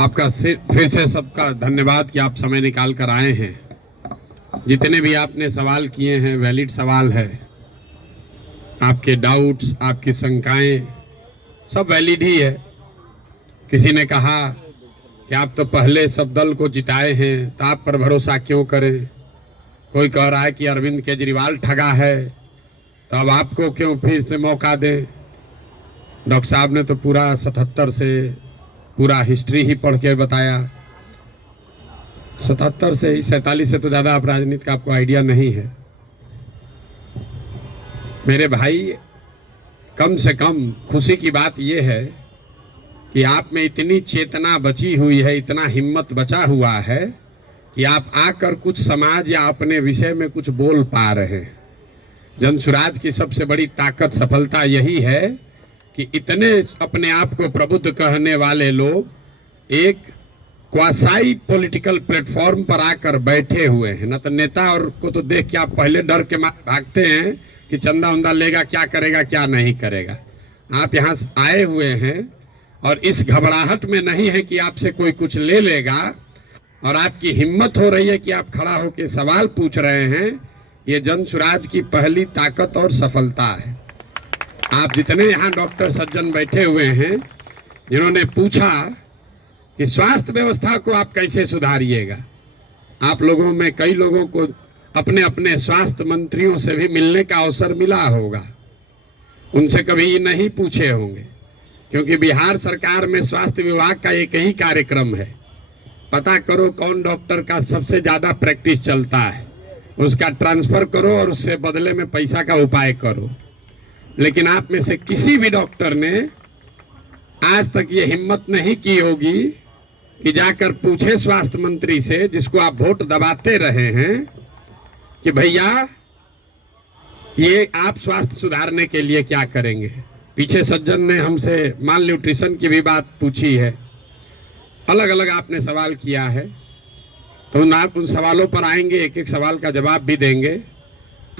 आपका फिर से सबका धन्यवाद कि आप समय निकाल कर आए हैं। जितने भी आपने सवाल किए हैं वैलिड सवाल है। आपके डाउट्स, आपकी शंकाएं सब वैलिड ही है। किसी ने कहा कि आप तो पहले सब दल को जिताए हैं तो आप पर भरोसा क्यों करें। कोई कह रहा है कि अरविंद केजरीवाल ठगा है तो अब आपको क्यों फिर से मौका दें। डॉक्टर साहब ने तो पूरा 77 से पूरा हिस्ट्री ही पढ़ के बताया। 77 से ही 47 से तो ज़्यादा आप राजनीति का आपको आइडिया नहीं है। मेरे भाई, कम से कम खुशी की बात यह है कि आप में इतनी चेतना बची हुई है, इतना हिम्मत बचा हुआ है कि आप आकर कुछ समाज या अपने विषय में कुछ बोल पा रहे हैं। जनसुराज की सबसे बड़ी ताकत, सफलता यही है कि इतने अपने आप को प्रबुद्ध कहने वाले लोग एक क्वासाई पॉलिटिकल प्लेटफॉर्म पर आकर बैठे हुए हैं। न तो नेता और को तो देख के आप पहले डर के मारे भागते हैं कि चंदा उंदा लेगा, क्या करेगा क्या नहीं करेगा। आप यहाँ आए हुए हैं और इस घबराहट में नहीं है कि आपसे कोई कुछ ले लेगा, और आपकी हिम्मत हो रही है कि आप खड़ा होकर सवाल पूछ रहे हैं। ये जनसुराज की पहली ताकत और सफलता है। आप जितने यहाँ डॉक्टर सज्जन बैठे हुए हैं जिन्होंने पूछा कि स्वास्थ्य व्यवस्था को आप कैसे सुधारिएगा, आप लोगों में कई लोगों को अपने अपने स्वास्थ्य मंत्रियों से भी मिलने का अवसर मिला होगा। उनसे कभी नहीं पूछे होंगे, क्योंकि बिहार सरकार में स्वास्थ्य विभाग का एक ही कार्यक्रम है, पता करो कौन डॉक्टर का सबसे ज़्यादा प्रैक्टिस चलता है, उसका ट्रांसफ़र करो और उससे बदले में पैसा का उपाय करो। लेकिन आप में से किसी भी डॉक्टर ने आज तक ये हिम्मत नहीं की होगी कि जाकर पूछे स्वास्थ्य मंत्री से, जिसको आप वोट दबाते रहे हैं, कि भैया ये आप स्वास्थ्य सुधारने के लिए क्या करेंगे। पीछे सज्जन ने हमसे माल न्यूट्रिशन की भी बात पूछी है, अलग अलग आपने सवाल किया है, तो आप उन सवालों पर आएंगे, एक एक सवाल का जवाब भी देंगे।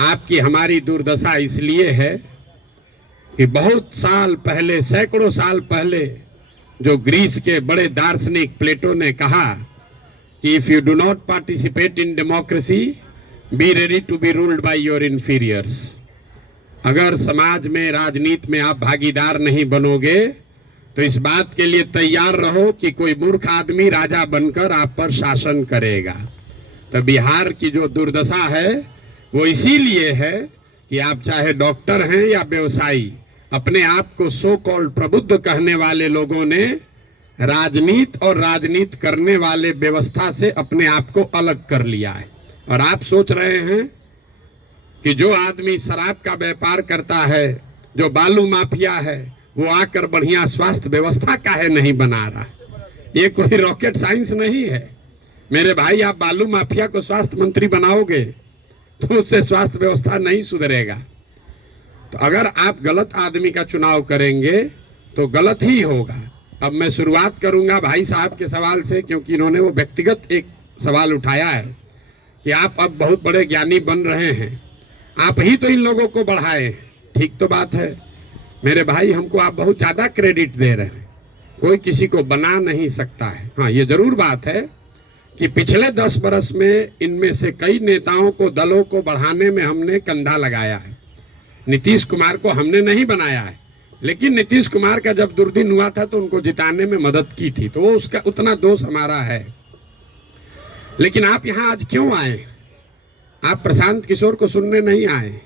आपकी हमारी दुर्दशा इसलिए है कि बहुत साल पहले, सैकड़ों साल पहले, जो ग्रीस के बड़े दार्शनिक प्लेटो ने कहा कि if you do not participate in democracy, be ready to be ruled by your inferiors. अगर समाज में, राजनीति में आप भागीदार नहीं बनोगे तो इस बात के लिए तैयार रहो कि कोई मूर्ख आदमी राजा बनकर आप पर शासन करेगा। तो बिहार की जो दुर्दशा है वो इसीलिए है कि आप चाहे डॉक्टर हैं या व्यवसायी, अपने आप को सो कॉल्ड प्रबुद्ध कहने वाले लोगों ने राजनीति और राजनीति करने वाले व्यवस्था से अपने आप को अलग कर लिया है। और आप सोच रहे हैं कि जो आदमी शराब का व्यापार करता है, जो बालू माफिया है, वो आकर बढ़िया स्वास्थ्य व्यवस्था काहे नहीं बना रहा। ये कोई रॉकेट साइंस नहीं है मेरे भाई। आप बालू माफिया को स्वास्थ्य मंत्री बनाओगे तो उससे स्वास्थ्य व्यवस्था नहीं सुधरेगा। तो अगर आप गलत आदमी का चुनाव करेंगे तो गलत ही होगा। अब मैं शुरुआत करूंगा भाई साहब के सवाल से, क्योंकि इन्होंने वो व्यक्तिगत एक सवाल उठाया है कि आप अब बहुत बड़े ज्ञानी बन रहे हैं, आप ही तो इन लोगों को बढ़ाए। ठीक तो बात है मेरे भाई, हमको आप बहुत ज़्यादा क्रेडिट दे रहे हैं। कोई किसी को बना नहीं सकता है। हाँ, ये जरूर बात है कि पिछले 10 बरस में इनमें से कई नेताओं को, दलों को बढ़ाने में हमने कंधा लगाया है। नीतीश कुमार को हमने नहीं बनाया है, लेकिन नीतीश कुमार का जब दुर्दिन हुआ था तो उनको जिताने में मदद की थी, तो वो उसका उतना दोष हमारा है। लेकिन आप यहाँ आज क्यों आए? आप प्रशांत किशोर को सुनने नहीं आए,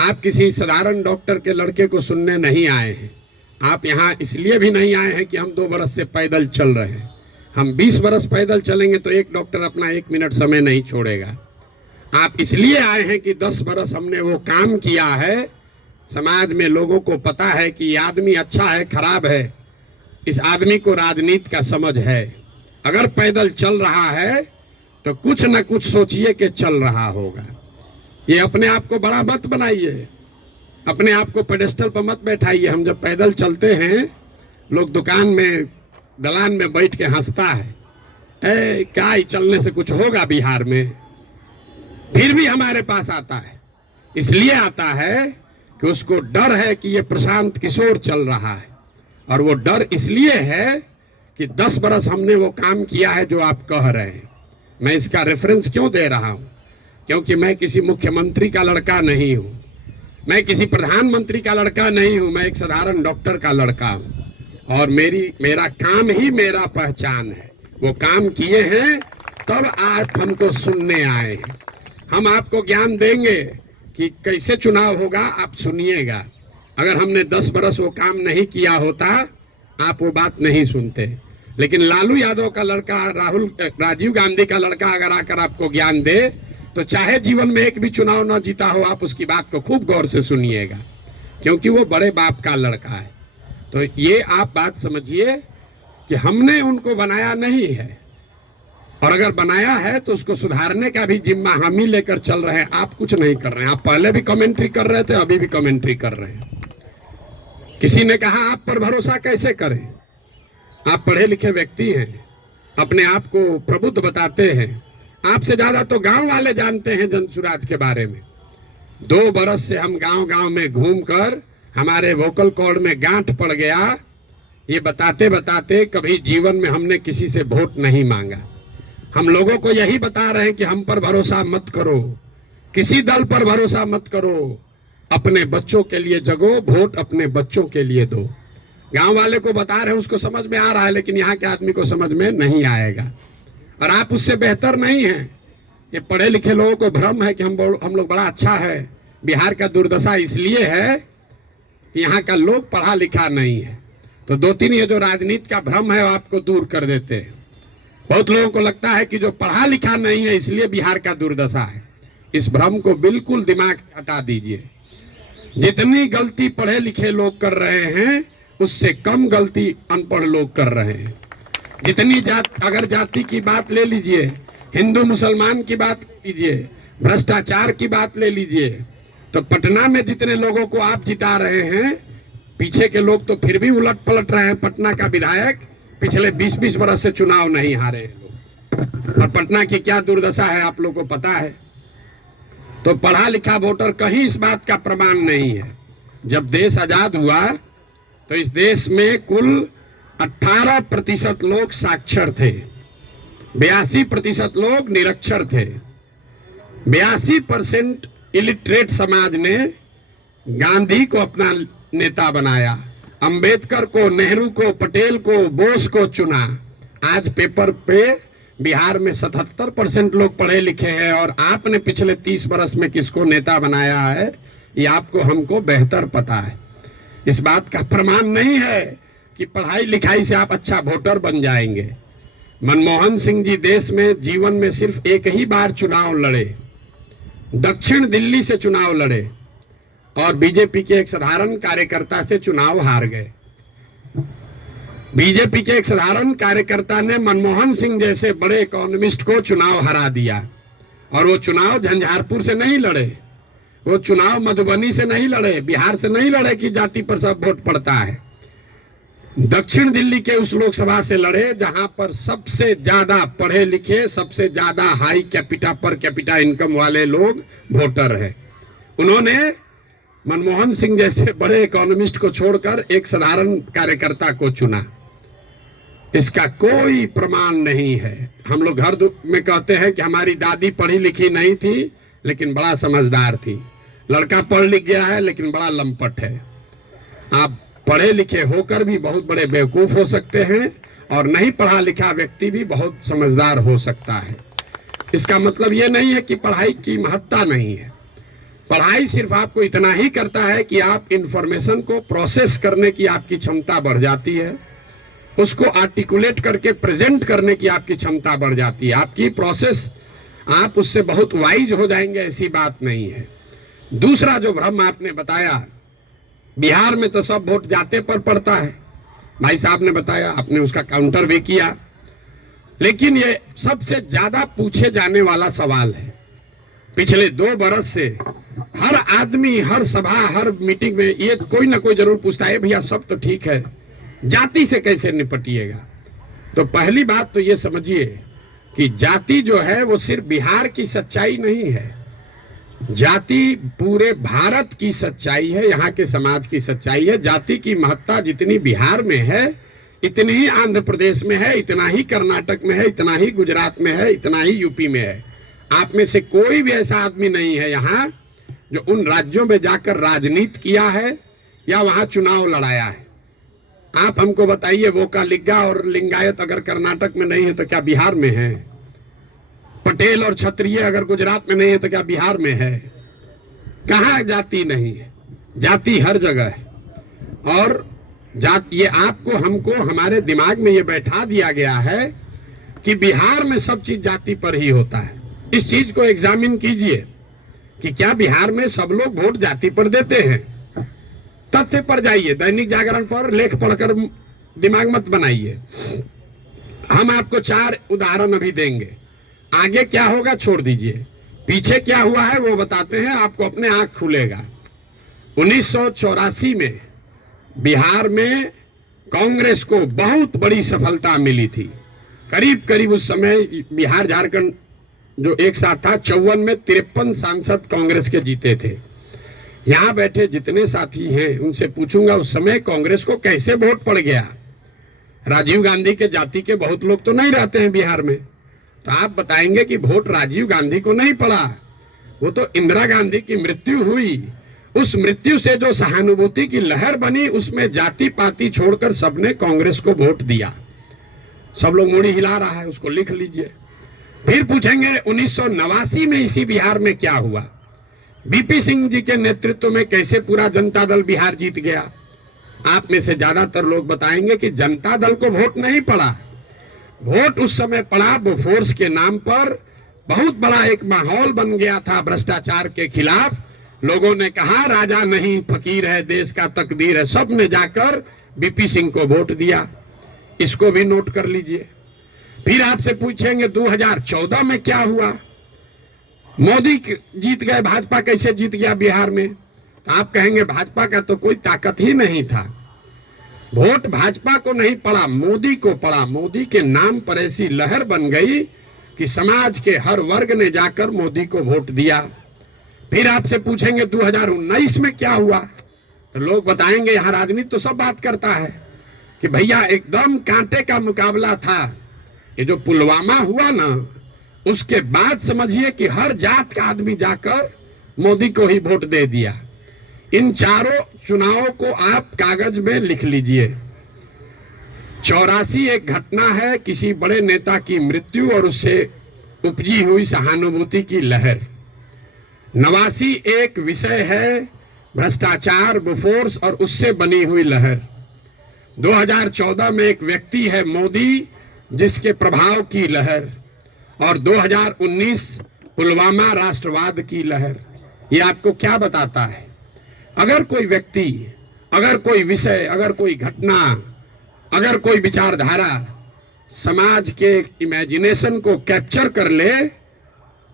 आप किसी साधारण डॉक्टर के लड़के को सुनने नहीं आए हैं। आप यहाँ इसलिए भी नहीं आए हैं कि हम 2 बरस से पैदल चल रहे हैं। हम 20 बरस पैदल चलेंगे तो एक डॉक्टर अपना 1 मिनट समय नहीं छोड़ेगा। आप इसलिए आए हैं कि 10 बरस हमने वो काम किया है, समाज में लोगों को पता है कि ये आदमी अच्छा है, खराब है, इस आदमी को राजनीति का समझ है। अगर पैदल चल रहा है तो कुछ न कुछ सोचिए कि चल रहा होगा। ये अपने आप को बड़ा मत बनाइए, अपने आप को पेडेस्टल पर मत बैठाइए। हम जब पैदल चलते हैं, लोग दुकान में, दलान में बैठ के हंसता है, क्या ही चलने से कुछ होगा बिहार में। फिर भी हमारे पास आता है, इसलिए आता है कि उसको डर है कि ये प्रशांत किशोर चल रहा है। और वो डर इसलिए है कि 10 बरस हमने वो काम किया है जो आप कह रहे हैं। मैं इसका रेफरेंस क्यों दे रहा हूं? क्योंकि मैं किसी मुख्यमंत्री का लड़का नहीं हूं, मैं किसी प्रधानमंत्री का लड़का नहीं हूं, मैं एक साधारण डॉक्टर का लड़का हूं और मेरा काम ही मेरा पहचान है। वो काम किए हैं तब आज हमको सुनने आए हैं। हम आपको ज्ञान देंगे कि कैसे चुनाव होगा, आप सुनिएगा। अगर हमने 10 बरस वो काम नहीं किया होता आप वो बात नहीं सुनते। लेकिन लालू यादव का लड़का, राजीव गांधी का लड़का अगर आकर आपको ज्ञान दे तो चाहे जीवन में एक भी चुनाव न जीता हो, आप उसकी बात को खूब गौर से सुनिएगा, क्योंकि वो बड़े बाप का लड़का है। तो ये आप बात समझिए कि हमने उनको बनाया नहीं है, और अगर बनाया है तो उसको सुधारने का भी जिम्मा हम ही लेकर चल रहे हैं। आप कुछ नहीं कर रहे हैं। आप पहले भी कमेंट्री कर रहे थे, अभी भी कमेंट्री कर रहे हैं। किसी ने कहा आप पर भरोसा कैसे करें? आप पढ़े लिखे व्यक्ति हैं, अपने आप को प्रबुद्ध बताते हैं। आपसे ज्यादा तो गांव वाले जानते हैं जनसुराज के बारे में। 2 बरस से हम गांव गांव में घूमकर हमारे वोकल कॉर्ड में गांठ पड़ गया। ये बताते बताते कभी जीवन में हमने किसी से वोट नहीं मांगा। हम लोगों को यही बता रहे हैं कि हम पर भरोसा मत करो, किसी दल पर भरोसा मत करो, अपने बच्चों के लिए जगो, वोट अपने बच्चों के लिए दो। गांव वाले को बता रहे हैं, उसको समझ में आ रहा है, लेकिन यहाँ के आदमी को समझ में नहीं आएगा। और आप उससे बेहतर नहीं हैं। ये पढ़े लिखे लोगों को भ्रम है कि हम लोग बड़ा अच्छा है। बिहार का दुर्दशा इसलिए है कि यहाँ का लोग पढ़ा लिखा नहीं है। तो 2-3 ये जो राजनीति का भ्रम है वो आपको दूर कर देते हैं। बहुत लोगों को लगता है कि जो पढ़ा लिखा नहीं है इसलिए बिहार का दुर्दशा है। इस भ्रम को बिल्कुल दिमाग से हटा दीजिए। जितनी गलती पढ़े लिखे लोग कर रहे हैं उससे कम गलती अनपढ़ लोग कर रहे हैं। जितनी अगर जाति की बात ले लीजिए, हिंदू मुसलमान की बात ले लीजिए, भ्रष्टाचार की बात ले लीजिए, तो पटना में जितने लोगों को आप जिता रहे हैं, पीछे के लोग तो फिर भी उलट पलट रहे हैं। पटना का विधायक पिछले 20-20 बरस से चुनाव नहीं हारे हैं लोग। और पटना की क्या दुर्दशा है आप लोगों को पता है। तो पढ़ा लिखा वोटर कहीं इस बात का प्रमाण नहीं है। जब देश आजाद हुआ तो इस देश में कुल 18% लोग साक्षर थे, 82% लोग निरक्षर थे। 82% इलिटरेट समाज ने गांधी को अपना नेता बनाया, अंबेडकर को, नेहरू को, पटेल को, बोस को चुना। आज पेपर पे बिहार में 77% लोग पढ़े लिखे हैं, और आपने पिछले 30 बरस में किसको नेता बनाया है ये आपको हमको बेहतर पता है। इस बात का प्रमाण नहीं है कि पढ़ाई लिखाई से आप अच्छा वोटर बन जाएंगे। मनमोहन सिंह जी देश में जीवन में सिर्फ एक ही बार चुनाव लड़े, दक्षिण दिल्ली से चुनाव लड़े, और बीजेपी के एक साधारण कार्यकर्ता से चुनाव हार गए। बीजेपी के एक साधारण कार्यकर्ता ने मनमोहन सिंह जैसे बड़े इकोनॉमिस्ट को चुनाव हरा दिया। और वो चुनाव झंझारपुर से नहीं लड़े, वो चुनाव मधुबनी से नहीं लड़े, बिहार से नहीं लड़े कि जाति पर सब वोट पड़ता है। दक्षिण दिल्ली के उस लोकसभा से लड़े जहां पर सबसे ज्यादा पढ़े लिखे, सबसे ज्यादा high capita per capita income वाले लोग वोटर हैं। उन्होंने मनमोहन सिंह जैसे बड़े इकोनॉमिस्ट को छोड़कर एक साधारण कार्यकर्ता को चुना। इसका कोई प्रमाण नहीं है। हम लोग घर में कहते हैं कि हमारी दादी पढ़ी लिखी नहीं थी लेकिन बड़ा समझदार थी। लड़का पढ़ लिख गया है लेकिन बड़ा लंपट है। आप पढ़े लिखे होकर भी बहुत बड़े बेवकूफ हो सकते हैं, और नहीं पढ़ा लिखा व्यक्ति भी बहुत समझदार हो सकता है। इसका मतलब ये नहीं है कि पढ़ाई की महत्ता नहीं है। पढ़ाई सिर्फ आपको इतना ही करता है कि आप इंफॉर्मेशन को प्रोसेस करने की आपकी क्षमता बढ़ जाती है, उसको आर्टिकुलेट करके प्रेजेंट करने की आपकी क्षमता बढ़ जाती है। आपकी प्रोसेस, आप उससे बहुत वाइज हो जाएंगे, ऐसी बात नहीं है। दूसरा जो भ्रम आपने बताया, बिहार में तो सब वोट जाते पर पड़ता है, भाई साहब ने बताया, आपने उसका काउंटर भी किया। लेकिन ये सबसे ज्यादा पूछे जाने वाला सवाल है। पिछले 2 बरस से हर आदमी, हर सभा, हर मीटिंग में ये कोई ना कोई जरूर पूछता है, भैया सब तो ठीक है, जाति से कैसे निपटिएगा। तो पहली बात तो ये समझिए कि जाति जो है वो सिर्फ बिहार की सच्चाई नहीं है, जाति पूरे भारत की सच्चाई है, यहाँ के समाज की सच्चाई है। जाति की महत्ता जितनी बिहार में है, इतनी ही आंध्र प्रदेश में है, इतना ही कर्नाटक में है, इतना ही गुजरात में है, इतना ही यूपी में है। आप में से कोई भी ऐसा आदमी नहीं है यहाँ जो उन राज्यों में जाकर राजनीति किया है या वहां चुनाव लड़ाया है। आप हमको बताइए, वोकालिगा और लिंगायत अगर कर्नाटक में नहीं है तो क्या बिहार में है? पटेल और क्षत्रिय अगर गुजरात में नहीं है तो क्या बिहार में है? कहाँ जाति नहीं है? जाति हर जगह है। और जाति, ये आपको हमको हमारे दिमाग में ये बैठा दिया गया है कि बिहार में सब चीज जाति पर ही होता है। इस चीज को एग्जामिन कीजिए कि क्या बिहार में सब लोग वोट जाति पर देते हैं? तथ्य पर जाइए, दैनिक जागरण पर लेख पढ़कर दिमाग मत बनाइए। हम आपको 4 उदाहरण अभी देंगे। आगे क्या होगा छोड़ दीजिए, पीछे क्या हुआ है वो बताते हैं, आपको अपने आंख खुलेगा। 1984 में बिहार में कांग्रेस को बहुत बड़ी सफलता मिली थी। करीब करीब उस समय बिहार झारखंड जो एक साथ था, 54 में 53 सांसद कांग्रेस के जीते थे। यहाँ बैठे जितने साथी हैं उनसे पूछूंगा उस समय कांग्रेस को कैसे वोट पड़ गया। राजीव गांधी के जाति के बहुत लोग तो नहीं रहते हैं बिहार में, तो आप बताएंगे कि वोट राजीव गांधी को नहीं पड़ा, वो तो इंदिरा गांधी की मृत्यु हुई। उस मृत्यु से जो सहानुभूति की लहर बनी उसमें जाति पाति छोड़कर सबने कांग्रेस को वोट दिया। सब लोग मुड़ी हिला रहा है, उसको लिख लीजिए। फिर पूछेंगे 1989 में इसी बिहार में क्या हुआ? बीपी सिंह जी के नेतृत्व में कैसे पूरा जनता दल बिहार जीत गया? आप में से ज्यादातर लोग बताएंगे कि जनता दल को वोट नहीं पड़ा। वोट उस समय पड़ा बोफोर्स के नाम पर। बहुत बड़ा एक माहौल बन गया था भ्रष्टाचार के खिलाफ। लोगों ने कहा राजा नहीं फकीर है, देश का तकदीर है। सब ने जाकर बीपी सिंह को वोट दिया। इसको भी नोट कर लीजिए। फिर आपसे पूछेंगे 2014 में क्या हुआ? मोदी जीत गए, भाजपा कैसे जीत गया बिहार में? तो आप कहेंगे भाजपा का तो कोई ताकत ही नहीं था। वोट भाजपा को नहीं पड़ा, मोदी को पड़ा। मोदी के नाम पर ऐसी लहर बन गई कि समाज के हर वर्ग ने जाकर मोदी को वोट दिया। फिर आपसे पूछेंगे 2019 में क्या हुआ? तो लोग बताएंगे यहाँ राजनीति तो सब बात करता है कि भैया एकदम कांटे का मुकाबला था। ये जो पुलवामा हुआ ना, उसके बाद समझिए कि हर जात का आदमी जाकर मोदी को ही वोट दे दिया। इन चारों चुनावों को आप कागज में लिख लीजिए। 84 एक घटना है, किसी बड़े नेता की मृत्यु और उससे उपजी हुई सहानुभूति की लहर। 89 एक विषय है, भ्रष्टाचार, बोफोर्स और उससे बनी हुई लहर। 2014 में एक व्यक्ति है मोदी, जिसके प्रभाव की लहर। और 2019 पुलवामा राष्ट्रवाद की लहर। ये आपको क्या बताता है? अगर कोई व्यक्ति, अगर कोई विषय, अगर कोई घटना, अगर कोई विचारधारा समाज के इमेजिनेशन को कैप्चर कर ले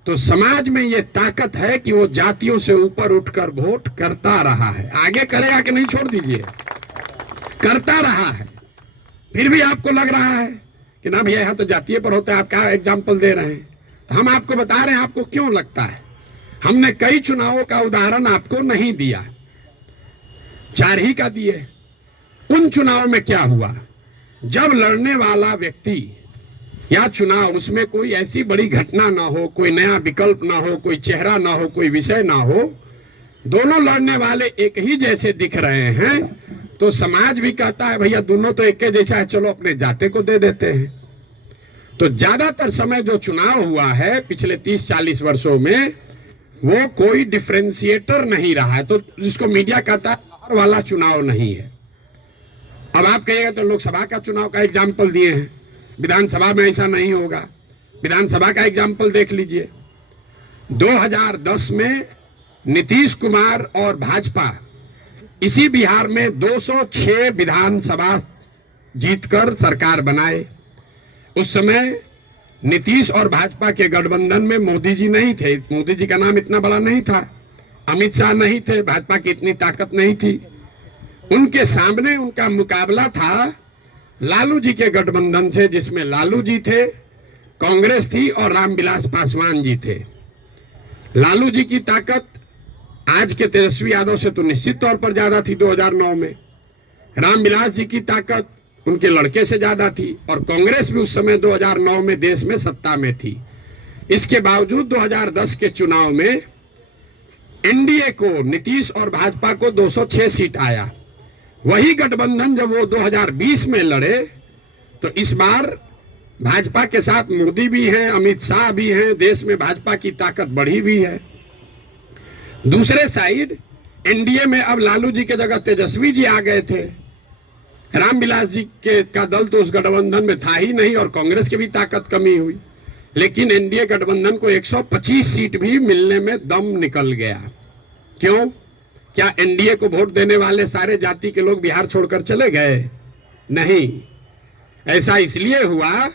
तो समाज में ये ताकत है कि वो जातियों से ऊपर उठकर वोट करता रहा है। आगे करेगा कि नहीं छोड़ दीजिए, करता रहा है। फिर भी आपको लग रहा है कि ना भैया यहाँ तो जातीय पर होता है, आप क्या एग्जाम्पल दे रहे हैं? तो हम आपको बता रहे हैं आपको क्यों लगता है। हमने कई चुनावों का उदाहरण आपको नहीं दिया, 4 ही का दिए। उन चुनाव में क्या हुआ? जब लड़ने वाला व्यक्ति या चुनाव, उसमें कोई ऐसी बड़ी घटना ना हो, कोई नया विकल्प ना हो, कोई चेहरा ना हो, कोई विषय ना हो, दोनों लड़ने वाले एक ही जैसे दिख रहे हैं, तो समाज भी कहता है भैया दोनों तो एक जैसा है, चलो अपने जाते को दे देते हैं। तो ज्यादातर समय जो चुनाव हुआ है पिछले 30-40 वर्षों में, वो कोई डिफरेंशिएटर नहीं रहा है। तो जिसको मीडिया कहता है लहर वाला चुनाव नहीं है। अब आप कहिएगा तो लोकसभा का चुनाव का एग्जाम्पल दिए हैं, विधानसभा में ऐसा नहीं होगा। विधानसभा का एग्जाम्पल देख लीजिए। 2010 में नीतीश कुमार और भाजपा इसी बिहार में 206 विधानसभा जीतकर सरकार बनाए। उस समय नीतीश और भाजपा के गठबंधन में मोदी जी नहीं थे। मोदी जी का नाम इतना बड़ा नहीं था, अमित शाह नहीं थे, भाजपा की इतनी ताकत नहीं थी। उनके सामने उनका मुकाबला था लालू जी के गठबंधन से, जिसमें लालू जी थे, कांग्रेस थी और रामविलास पासवान जी थे। लालू जी की ताकत आज के तेजस्वी यादव से तो निश्चित तौर पर ज्यादा थी 2009 में। रामविलास जी की ताकत उनके लड़के से ज्यादा थी, और कांग्रेस भी उस समय 2009 में देश में सत्ता में थी। इसके बावजूद 2010 के चुनाव में एनडीए को, नीतीश और भाजपा को 206 सीट आया। वही गठबंधन जब वो 2020 में लड़े तो इस बार भाजपा के साथ मोदी भी हैं, अमित शाह भी हैं, देश में भाजपा की ताकत बढ़ी भी है। दूसरे साइड एनडीए में अब लालू जी के जगह तेजस्वी जी आ गए थे। रामविलास जी का दल तो उस गठबंधन में था ही नहीं, और कांग्रेस की भी ताकत कमी हुई। लेकिन एनडीए गठबंधन को 125 सीट भी मिलने में दम निकल गया। क्यों? क्या एनडीए को वोट देने वाले सारे जाति के लोग बिहार छोड़कर चले गए? नहीं, ऐसा इसलिए हुआ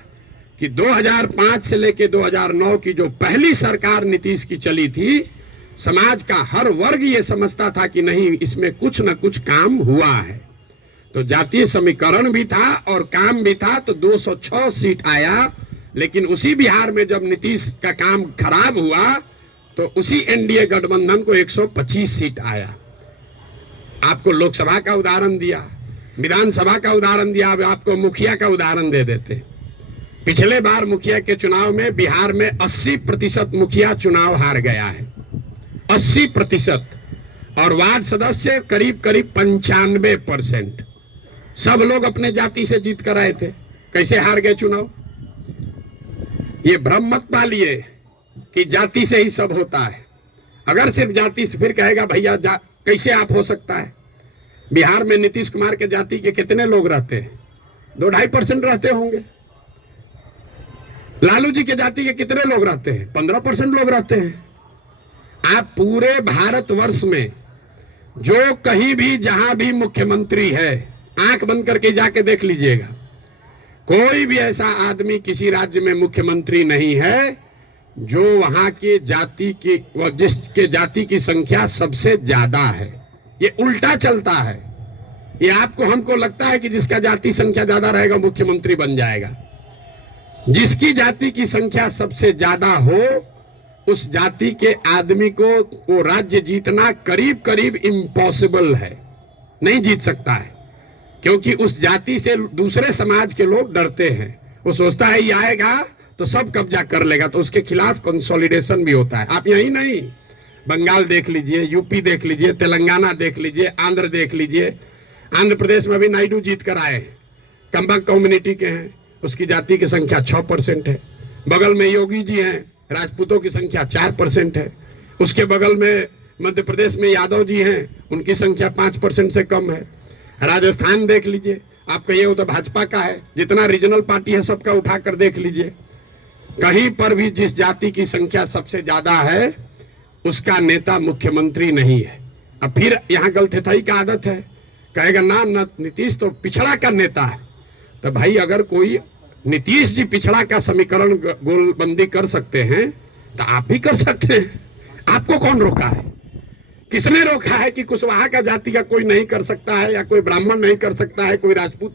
कि 2005 से लेकर 2009 की जो पहली सरकार नीतीश की चली थी, समाज का हर वर्ग ये समझता था कि नहीं, इसमें कुछ न कुछ काम हुआ है। तो जातीय समीकरण भी था और काम भी था, तो 206 सीट आया। लेकिन उसी बिहार में जब नीतीश का काम खराब हुआ तो उसी एनडीए गठबंधन को 125 सीट आया। आपको लोकसभा का उदाहरण दिया, विधानसभा का उदाहरण दिया, अब आपको मुखिया का उदाहरण दे देते। पिछले बार मुखिया के चुनाव में बिहार में 80% मुखिया चुनाव हार गया है, 80%, और वार्ड सदस्य करीब करीब 95%। सब लोग अपने जाति से जीत कर आए थे। कैसे हार गए चुनाव? ये भ्रम मत पालिए कि जाति से ही सब होता है। अगर सिर्फ जाति से, फिर कहेगा भैया कैसे आप हो सकता है? बिहार में नीतीश कुमार के जाति के कितने लोग रहते हैं? 2-2.5% रहते होंगे। लालू जी के जाति के कितने लोग रहते हैं? 15% लोग रहते हैं। आप पूरे भारतवर्ष में जो कहीं भी जहां भी मुख्यमंत्री है, आंख बंद करके जाके देख लीजिएगा, कोई भी ऐसा आदमी किसी राज्य में मुख्यमंत्री नहीं है जो वहां के जाति की, जिसके जाति की संख्या सबसे ज्यादा है। ये उल्टा चलता है। ये आपको हमको लगता है कि जिसका जाति संख्या ज्यादा रहेगा मुख्यमंत्री बन जाएगा। जिसकी जाति की संख्या सबसे ज्यादा हो, उस जाति के आदमी को वो राज्य जीतना करीब करीब इम्पॉसिबल है, नहीं जीत सकता है। क्योंकि उस जाति से दूसरे समाज के लोग डरते हैं। वो सोचता है ये आएगा तो सब कब्जा कर लेगा, तो उसके खिलाफ कंसोलिडेशन भी होता है। आप यही नहीं, बंगाल देख लीजिए, यूपी देख लीजिए, तेलंगाना देख लीजिए, आंध्र देख लीजिए। आंध्र प्रदेश में भी नायडू जीत कर आए, कंबक कम्युनिटी के हैं, उसकी जाति की संख्या 6% है। बगल में योगी जी हैं, राजपूतों की संख्या 4% है। उसके बगल में मध्य प्रदेश में यादव जी हैं, उनकी संख्या 5% से कम है। राजस्थान देख लीजिए, आप कहिए वो तो भाजपा का है, जितना रीजनल पार्टी है सबका उठाकर देख लीजिए, कहीं पर भी जिस जाति की संख्या सबसे ज्यादा है उसका नेता मुख्यमंत्री नहीं है। अब फिर यहाँ गलथेथाई का आदत है, कहेगा ना नीतीश तो पिछड़ा का नेता है। तो भाई अगर कोई नीतीश जी पिछड़ा का समीकरण गोलबंदी कर सकते हैं तो आप भी कर सकते हैं। आपको कौन रोका है? किसने रोका है कि कुशवाहा का जाति का कोई नहीं कर सकता है, या कोई ब्राह्मण नहीं कर सकता है, कोई राजपूत